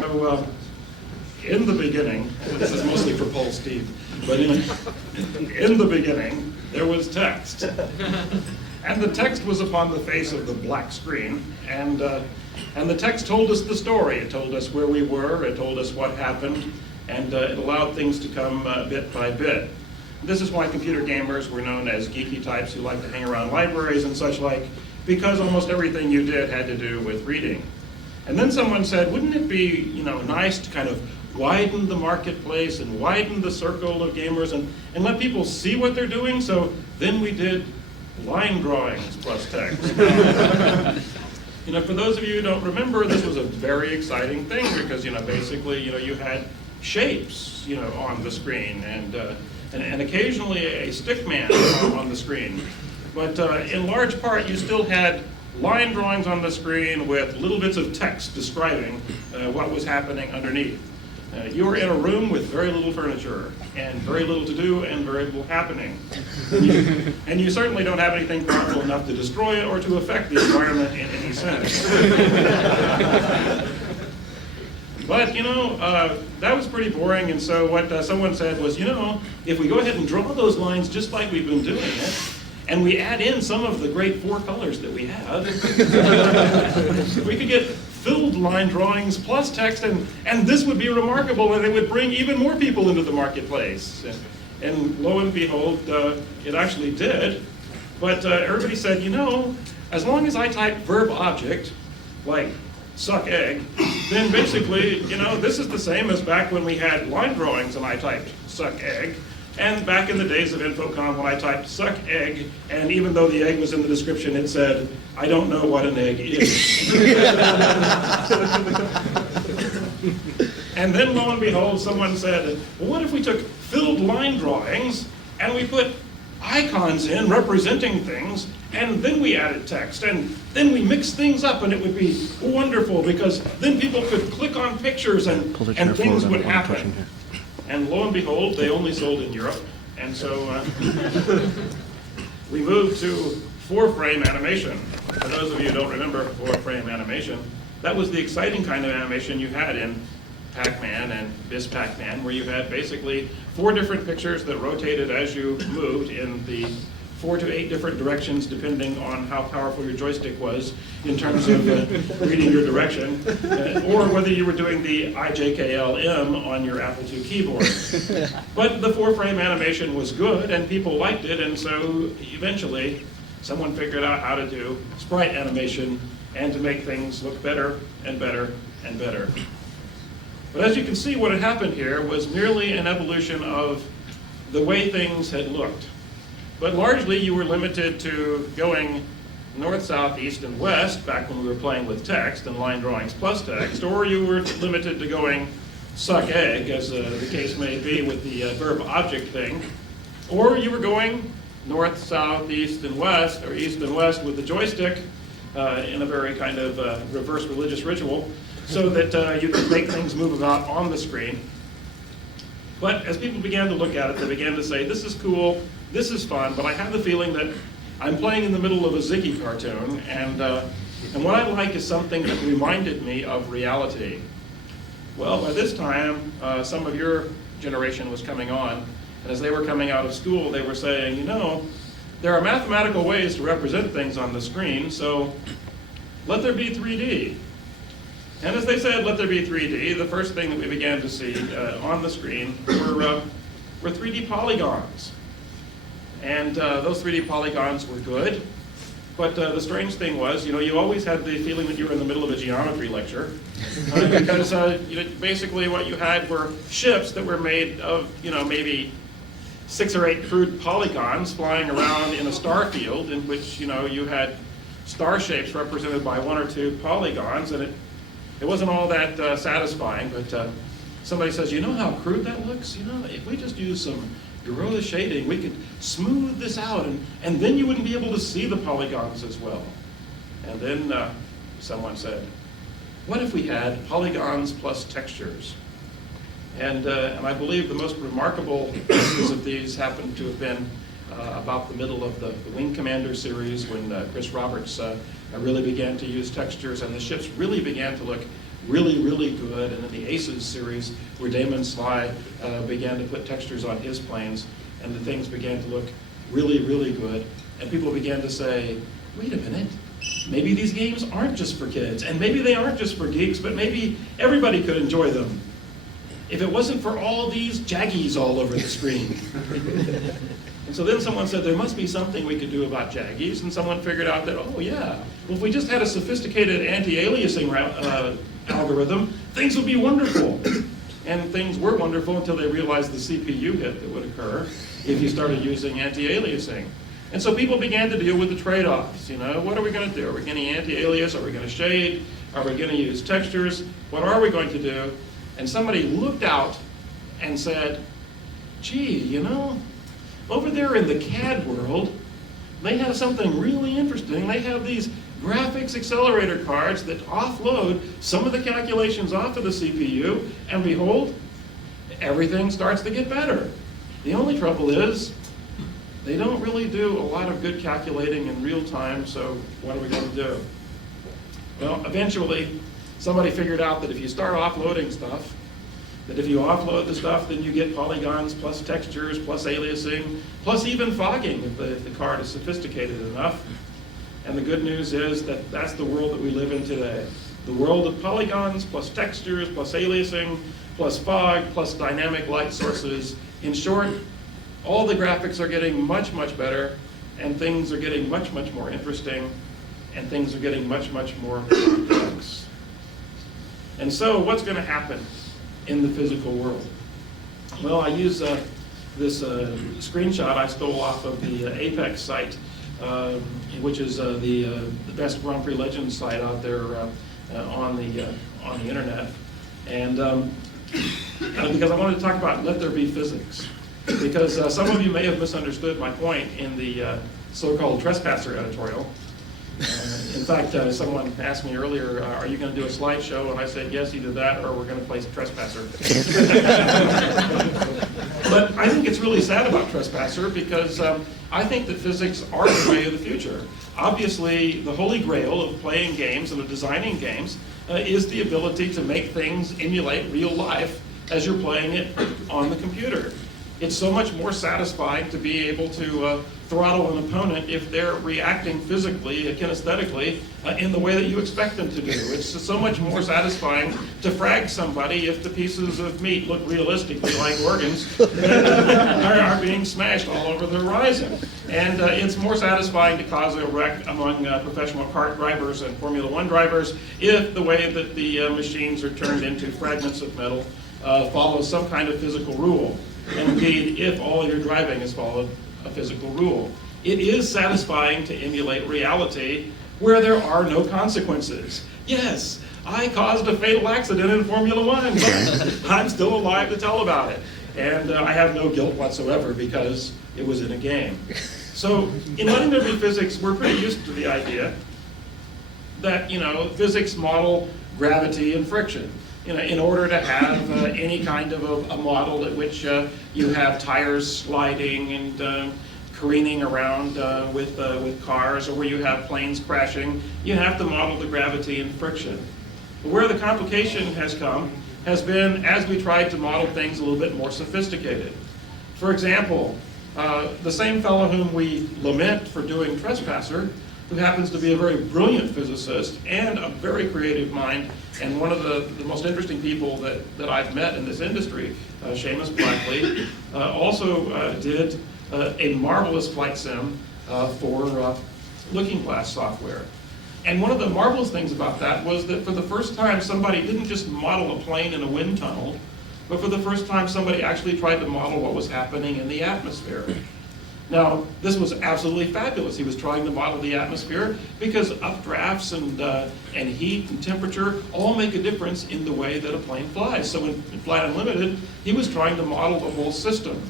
So, in the beginning, this is mostly for Paul Steve, but in the beginning, there was text. And the text was upon the face of the black screen, and the text told us the story. It told us where we were, it told us what happened, and it allowed things to come bit by bit. This is why computer gamers were known as geeky types who like to hang around libraries and such like, because almost everything you did had to do with reading. And then someone said, wouldn't it be, nice to kind of widen the marketplace and widen the circle of gamers and let people see what they're doing? So then we did line drawings plus text. For those of you who don't remember, this was a very exciting thing because, basically, you had shapes, on the screen and occasionally a stick man on the screen. But in large part, you still had line drawings on the screen with little bits of text describing what was happening underneath. You were in a room with very little furniture and very little to do and very little happening. And you certainly don't have anything powerful enough to destroy it or to affect the environment in any sense. But, that was pretty boring, and so what someone said was, if we go ahead and draw those lines just like we've been doing it, and we add in some of the great four colors that we have, we could get filled line drawings plus text, and this would be remarkable, and it would bring even more people into the marketplace. And lo and behold, it actually did. But everybody said, as long as I type verb object, like suck egg, then basically, this is the same as back when we had line drawings and I typed suck egg. And back in the days of Infocom when I typed suck egg, and even though the egg was in the description, it said, I don't know what an egg is. And then lo and behold, someone said, well, what if we took filled line drawings and we put icons in representing things, and then we added text, and then we mixed things up, and it would be wonderful because then people could click on pictures and things would happen. And lo and behold, they only sold in Europe. And so we moved to 4-frame animation. For those of you who don't remember 4-frame animation, that was the exciting kind of animation you had in Pac-Man and Biz Pac-Man, where you had basically 4 different pictures that rotated as you moved in the 4 to 8 different directions, depending on how powerful your joystick was in terms of reading your direction, or whether you were doing the IJKLM on your Apple II keyboard. But the 4-frame animation was good, and people liked it, and so eventually someone figured out how to do sprite animation and to make things look better and better and better. But as you can see, what had happened here was merely an evolution of the way things had looked. But largely, you were limited to going north, south, east, and west, back when we were playing with text and line drawings plus text, or you were limited to going suck egg, as the case may be with the verb object thing, or you were going north, south, east, and west, or east and west with the joystick in a very kind of reverse religious ritual, so that you could make things move about on the screen. But as people began to look at it, they began to say, this is cool, this is fun, but I have the feeling that I'm playing in the middle of a Ziggy cartoon, and what I like is something that reminded me of reality. Well, by this time, some of your generation was coming on, and as they were coming out of school, they were saying, there are mathematical ways to represent things on the screen, so let there be 3D. And as they said, let there be 3D, the first thing that we began to see on the screen were 3D polygons. And those 3D polygons were good, but the strange thing was, you always had the feeling that you were in the middle of a geometry lecture, because basically what you had were ships that were made of, maybe 6 or 8 crude polygons flying around in a star field in which, you had star shapes represented by 1 or 2 polygons, and it wasn't all that satisfying, but somebody says, you know how crude that looks? If we just use some Gorilla shading, we could smooth this out, and then you wouldn't be able to see the polygons as well. And then someone said, what if we had polygons plus textures? And I believe the most remarkable cases of these happen to have been about the middle of the Wing Commander series, when Chris Roberts really began to use textures, and the ships really began to look really, really good. And in the Aces series, where Damon Sly began to put textures on his planes, and the things began to look really, really good. And people began to say, wait a minute, maybe these games aren't just for kids, and maybe they aren't just for geeks, but maybe everybody could enjoy them if it wasn't for all these jaggies all over the screen. And so then someone said there must be something we could do about jaggies, and someone figured out that, oh yeah, well if we just had a sophisticated anti-aliasing algorithm, things would be wonderful. And things were wonderful until they realized the CPU hit that would occur if you started using anti-aliasing. And so people began to deal with the trade-offs. You know, what are we going to do? Are we going to anti-alias? Are we going to shade? Are we going to use textures? What are we going to do? And somebody looked out and said, gee, you know, over there in the CAD world, they have something really interesting. They have these graphics accelerator cards that offload some of the calculations off of the CPU, and behold, everything starts to get better. The only trouble is, they don't really do a lot of good calculating in real time, so what are we going to do? Well, eventually, somebody figured out that if you start offloading stuff, that if you offload the stuff, then you get polygons plus textures plus aliasing, plus even fogging if the card is sophisticated enough. And the good news is that that's the world that we live in today. The world of polygons plus textures plus aliasing plus fog plus dynamic light sources. In short, all the graphics are getting much, much better, and things are getting much, much more interesting, and things are getting much, much more complex. And so what's going to happen in the physical world? Well, I use this screenshot I stole off of the Apex site, which is the best Grand Prix Legends site out there on the internet. And because I wanted to talk about let there be physics. Because some of you may have misunderstood my point in the so-called trespasser editorial. In fact, someone asked me earlier, are you going to do a slideshow? And I said, yes, either that or we're going to play Trespasser. But I think it's really sad about Trespasser because I think that physics are the way of the future. Obviously, the Holy Grail of playing games and of designing games is the ability to make things emulate real life as you're playing it on the computer. It's so much more satisfying to be able to throttle an opponent if they're reacting physically, kinesthetically, in the way that you expect them to do. It's so much more satisfying to frag somebody if the pieces of meat look realistically like organs are being smashed all over the horizon. And it's more satisfying to cause a wreck among professional kart drivers and Formula One drivers if the way that the machines are turned into fragments of metal follows some kind of physical rule. And indeed, if all your driving has followed a physical rule. It is satisfying to emulate reality where there are no consequences. Yes, I caused a fatal accident in Formula One, but I'm still alive to tell about it. And I have no guilt whatsoever because it was in a game. So in letting there be physics, we're pretty used to the idea that, you know, physics model gravity and friction. You know, in order to have any kind of a model at which you have tires sliding and careening around with cars, or where you have planes crashing, you have to model the gravity and friction. But where the complication has come has been as we tried to model things a little bit more sophisticated. For example, the same fellow whom we lament for doing Trespasser, who happens to be a very brilliant physicist and a very creative mind, and one of the most interesting people that I've met in this industry, Seamus Blackley, also did a marvelous flight sim for Looking Glass software. And one of the marvelous things about that was that for the first time somebody didn't just model a plane in a wind tunnel, but for the first time somebody actually tried to model what was happening in the atmosphere. Now, this was absolutely fabulous. He was trying to model the atmosphere because updrafts and heat and temperature all make a difference in the way that a plane flies. So in Flight Unlimited, he was trying to model the whole system.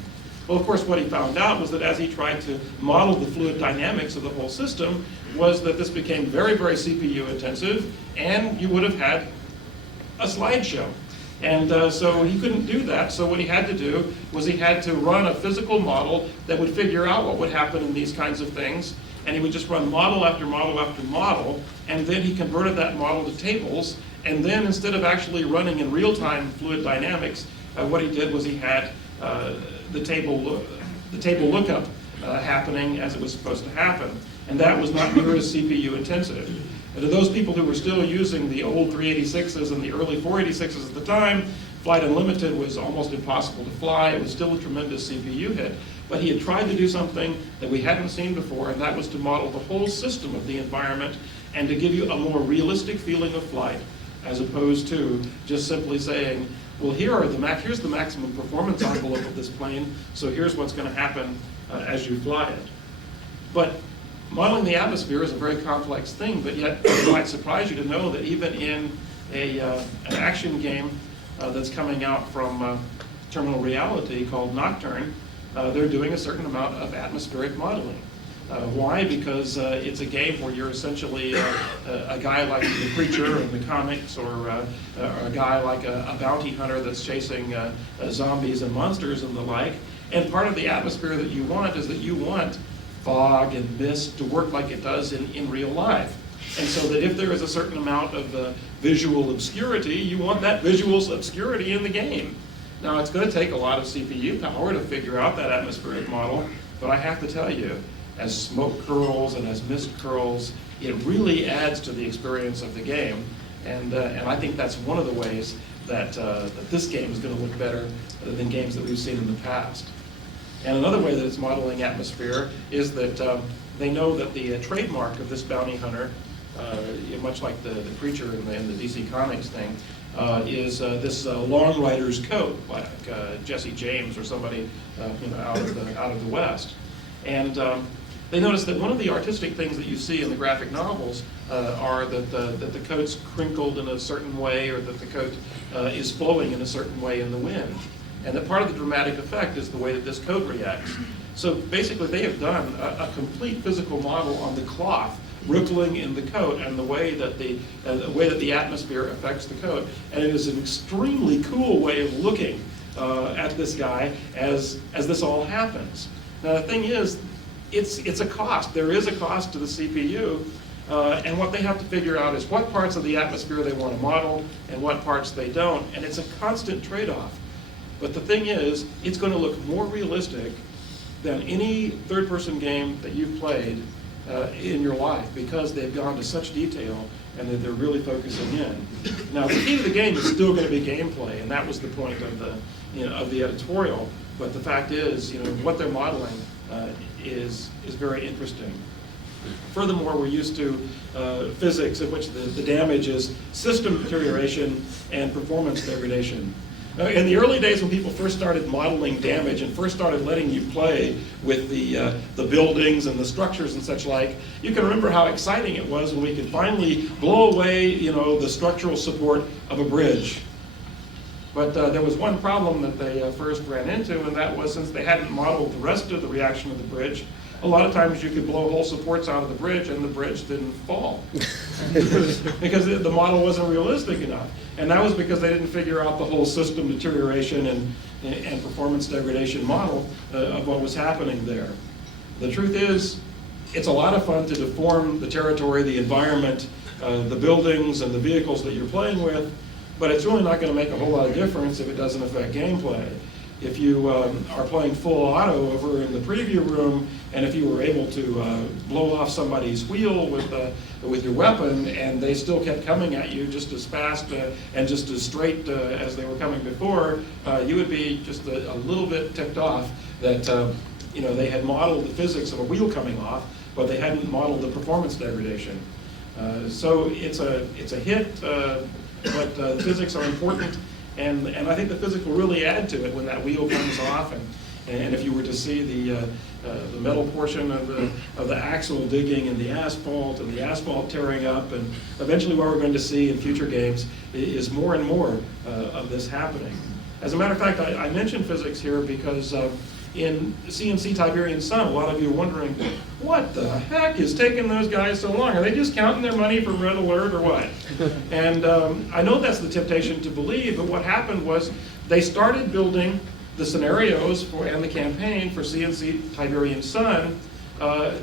Well, of course, what he found out was that as he tried to model the fluid dynamics of the whole system, was that this became very, very CPU intensive, and you would have had a slideshow. And so he couldn't do that, so what he had to do was he had to run a physical model that would figure out what would happen in these kinds of things, and he would just run model after model after model, and then he converted that model to tables, And then instead of actually running in real-time fluid dynamics, what he did was he had the table lookup happening as it was supposed to happen. And that was not near as CPU intensive. And to those people who were still using the old 386s and the early 486s at the time, Flight Unlimited was almost impossible to fly. It was still a tremendous CPU hit. But he had tried to do something that we hadn't seen before, and that was to model the whole system of the environment and to give you a more realistic feeling of flight, as opposed to just simply saying, well, here's the maximum performance envelope of this plane, so here's what's going to happen as you fly it. But modeling the atmosphere is a very complex thing, but yet it might surprise you to know that even in an action game that's coming out from Terminal Reality called Nocturne, they're doing a certain amount of atmospheric modeling. Why? Because it's a game where you're essentially a guy like the Preacher in the comics, or a guy like a bounty hunter that's chasing zombies and monsters and the like. And part of the atmosphere that you want is that you want fog and mist to work like it does in real life. And so that if there is a certain amount of visual obscurity, you want that visual obscurity in the game. Now, it's going to take a lot of CPU power to figure out that atmospheric model, but I have to tell you, as smoke curls and as mist curls, it really adds to the experience of the game. And I think that's one of the ways that this game is going to look better than games that we've seen in the past. And another way that it's modeling atmosphere is that they know that the trademark of this bounty hunter, much like the Preacher in the DC Comics thing, is this long rider's coat, like Jesse James or somebody out of the West. And they notice that one of the artistic things that you see in the graphic novels are that the coat's crinkled in a certain way, or that the coat is flowing in a certain way in the wind. And that part of the dramatic effect is the way that this coat reacts. So basically they have done a complete physical model on the cloth rippling in the coat and the way that the atmosphere affects the coat. And it is an extremely cool way of looking at this guy as this all happens. Now the thing is, it's a cost. There is a cost to the CPU, and what they have to figure out is what parts of the atmosphere they want to model and what parts they don't, and it's a constant trade-off. But the thing is, it's going to look more realistic than any third-person game that you've played in your life, because they've gone to such detail and that they're really focusing in. Now, the key to the game is still going to be gameplay, and that was the point of the editorial. But the fact is, what they're modeling is very interesting. Furthermore, we're used to physics in which the damage is system deterioration and performance degradation. Now, in the early days when people first started modeling damage and first started letting you play with the buildings and the structures and such like, you can remember how exciting it was when we could finally blow away, the structural support of a bridge. But there was one problem that they first ran into, and that was, since they hadn't modeled the rest of the reaction of the bridge, a lot of times you could blow whole supports out of the bridge and the bridge didn't fall because the model wasn't realistic enough. And that was because they didn't figure out the whole system deterioration and performance degradation model of what was happening there. The truth is, it's a lot of fun to deform the territory, the environment, the buildings and the vehicles that you're playing with, but it's really not going to make a whole lot of difference if it doesn't affect gameplay. If you are playing full auto over in the preview room, and if you were able to blow off somebody's wheel with your weapon, and they still kept coming at you just as fast and just as straight as they were coming before, you would be just a little bit ticked off that they had modeled the physics of a wheel coming off, but they hadn't modeled the performance degradation. So it's a hit, but the physics are important. And I think the physics will really add to it when that wheel comes off, and if you were to see the metal portion of the axle digging in the asphalt tearing up, and eventually what we're going to see in future games is more and more of this happening. As a matter of fact, I mentioned physics here because in CNC Tiberian Sun, a lot of you are wondering, what the heck is taking those guys so long? Are they just counting their money from Red Alert or what? And I know that's the temptation to believe, but what happened was they started building the scenarios and the campaign for CNC Tiberian Sun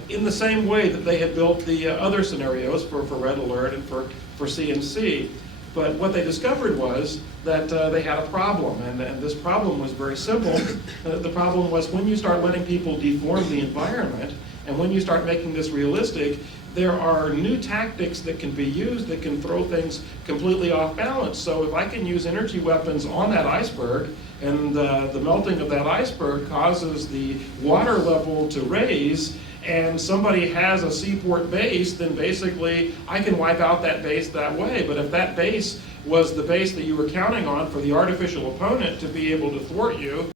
in the same way that they had built the other scenarios for Red Alert and for CNC. But what they discovered was that they had a problem, and this problem was very simple. The problem was when you start letting people deform the environment, and when you start making this realistic, there are new tactics that can be used that can throw things completely off balance. So if I can use energy weapons on that iceberg, and the melting of that iceberg causes the water level to raise, and somebody has a seaport base, then basically I can wipe out that base that way. But if that base was the base that you were counting on for the artificial opponent to be able to thwart you,